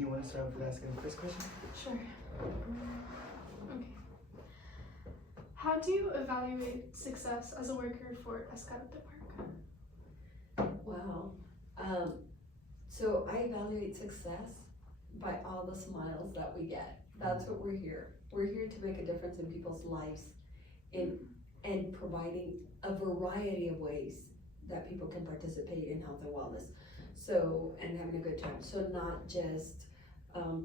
Do you want to start off with asking the first question? Sure. Okay. How do you evaluate success as a worker for Ascarate Park? Wow. So I evaluate success by all the smiles that we get. That's what we're here. We're here to make a difference in people's lives and providing a variety of ways that people can participate in health and wellness. So, and having a good time. So not just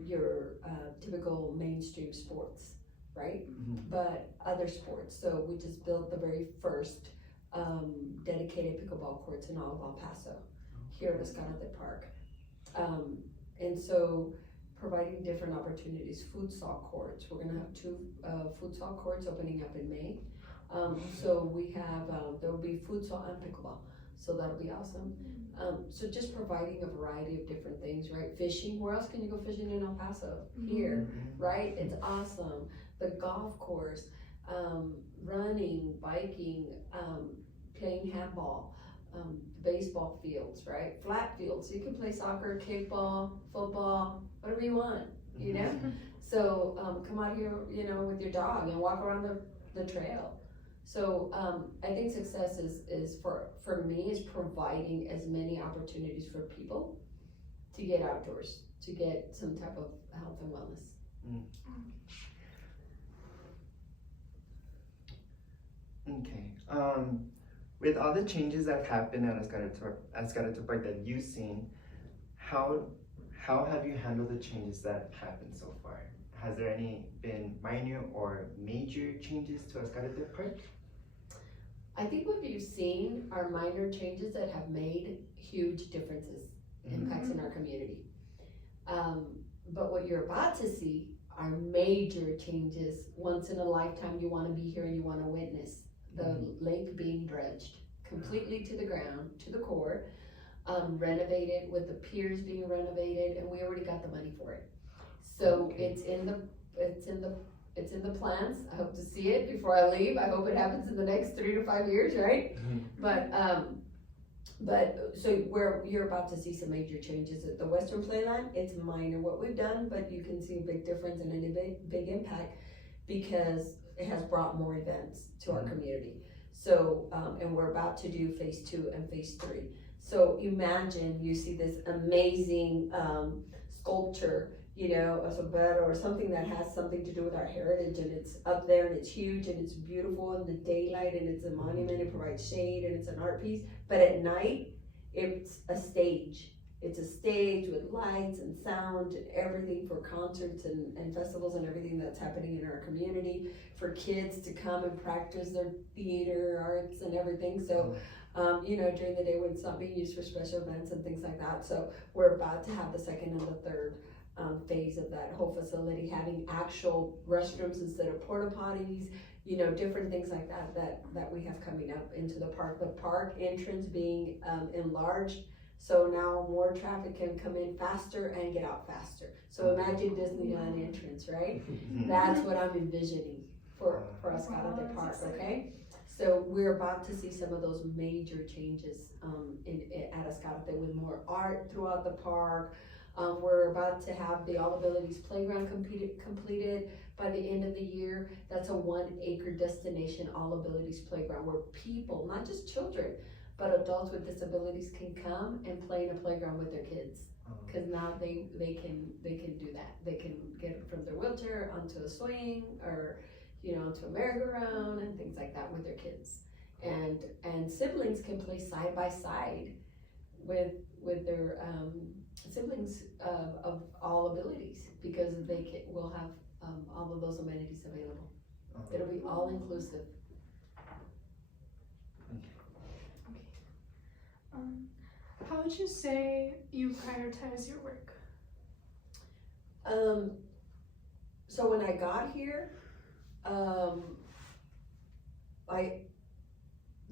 your typical mainstream sports, right? Mm-hmm. But other sports. So we just built the very first dedicated pickleball courts in all of El Paso here at Ascarate Park. And so providing different opportunities, futsal courts. We're gonna have 2 futsal courts opening up in May. So we have, there will be futsal and pickleball. So that'll be awesome. So just providing a variety of different things, right? Fishing, where else can you go fishing in El Paso? Here, right? It's awesome. The golf course, running, biking, playing handball, baseball fields, right? Flat fields, so you can play soccer, kickball, football, whatever you want, you know? So come out here, you know, with your dog and walk around the trail. So I think success is for me is providing as many opportunities for people to get outdoors, to get some type of health and wellness. Okay. With all the changes that happened at Ascarate Park that you've seen, how have you handled the changes that happened so far? Has there been minor or major changes to Ascarate Park? I think what you've seen are minor changes that have made huge differences, impacts in our community. But what you're about to see are major changes. Once in a lifetime, you want to be here and you want to witness the lake being dredged completely to the ground, to the core, renovated with the piers being renovated, and we already got the money for it. So it's in the plans. I hope to see it before I leave. I hope it happens in the next 3 to 5 years, right? But so you're about to see some major changes at the Western Playland. It's minor what we've done, but you can see a big difference and a big impact because it has brought more events to our community. So, and we're about to do phase 2 and phase 3. So imagine you see this amazing sculpture, you know, a sombrero or something that has something to do with our heritage, and it's up there and it's huge and it's beautiful in the daylight and it's a monument, it provides shade and it's an art piece. But at night, it's a stage. It's a stage with lights and sound and everything for concerts and festivals and everything that's happening in our community, for kids to come and practice their theater arts and everything. So, you know, during the day when it's not being used for special events and things like that. So we're about to have the second and the third phase of that whole facility, having actual restrooms instead of porta potties, you know, different things like that we have coming up into the park. The park entrance being enlarged, so now more traffic can come in faster and get out faster. So imagine Disneyland entrance, right? That's what I'm envisioning for Ascarate Park, okay? So we're about to see some of those major changes at Ascarate with more art throughout the park. We're about to have the All Abilities Playground completed by the end of the year. That's a 1-acre destination All Abilities Playground where people, not just children, but adults with disabilities can come and play in a playground with their kids. Because now they can do that. They can get from their wheelchair onto a swing or, you know, onto a merry-go-round and things like that with their kids. And siblings can play side by side with their siblings of all abilities, because will have all of those amenities available. It'll be all inclusive. How would you say you prioritize your work? So when I got here,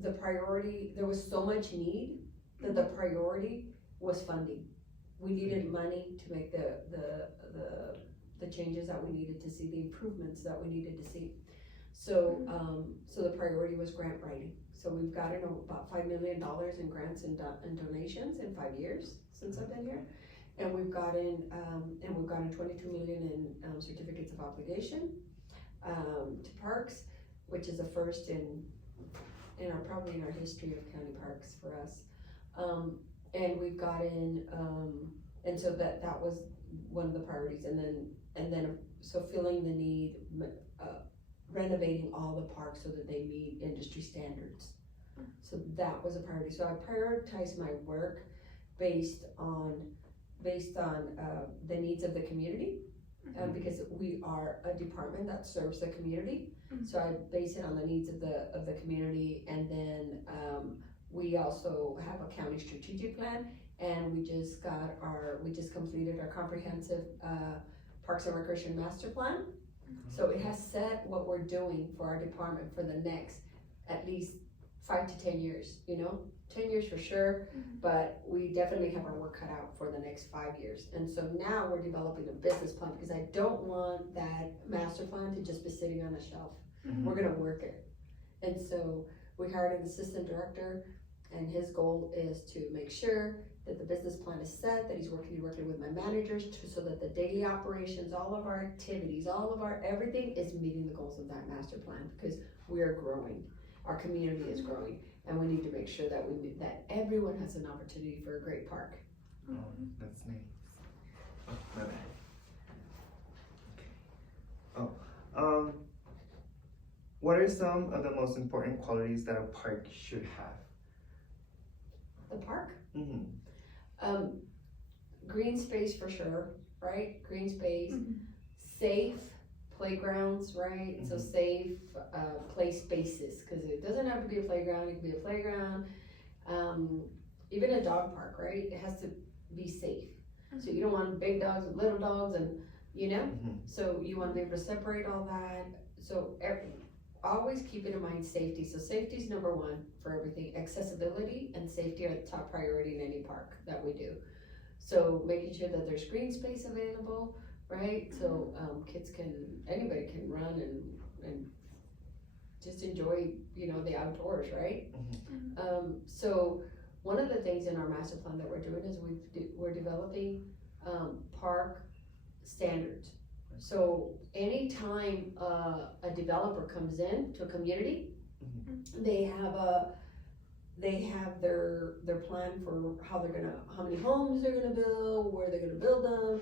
the priority, there was so much need that the priority was funding. We needed money to make the changes that we needed to see, the improvements that we needed to see. So so the priority was grant writing. So we've gotten about $5 million in grants and donations in 5 years since I've been here. And we've gotten 22 million in certificates of obligation to parks, which is a first in probably in our history of county parks for us. And we've gotten and so that was one of the priorities, and then so filling the need, renovating all the parks so that they meet industry standards. So that was a priority. So I prioritized my work based on the needs of the community, because we are a department that serves the community. So I base it on the needs of the community, and then we also have a county strategic plan, and we just completed our comprehensive Parks and Recreation Master Plan. So it has set what we're doing for our department for the next at least 5 to 10 years, 10 years for sure, but we definitely have our work cut out for the next 5 years. And so now we're developing a business plan, because I don't want that master plan to just be sitting on a shelf. We're gonna work it. And so we hired an assistant director, and his goal is to make sure that the business plan is set, that he's working directly with my managers so that the daily operations, all of our activities, all of our everything is meeting the goals of that master plan, because we are growing. Our community is growing, and we need to make sure that that everyone has an opportunity for a great park. Oh, that's nice. Oh, my bad. Okay. Oh, what are some of the most important qualities that a park should have? The park? Mm-hmm. Green space for sure, right? Green space, safe playgrounds, right? So safe play spaces, because it doesn't have to be a playground, it can be a playground. Even a dog park, right? It has to be safe. So you don't want big dogs and little dogs, and so you want to be able to separate all that. So always keep it in mind safety. So safety is number one for everything. Accessibility and safety are the top priority in any park that we do. So making sure that there's green space available, right? So anybody can run and just enjoy, the outdoors, right? So one of the things in our master plan that we're doing is we're developing park standards. So anytime a developer comes in to a community, they have their plan for how many homes they're gonna build, where they're gonna build them,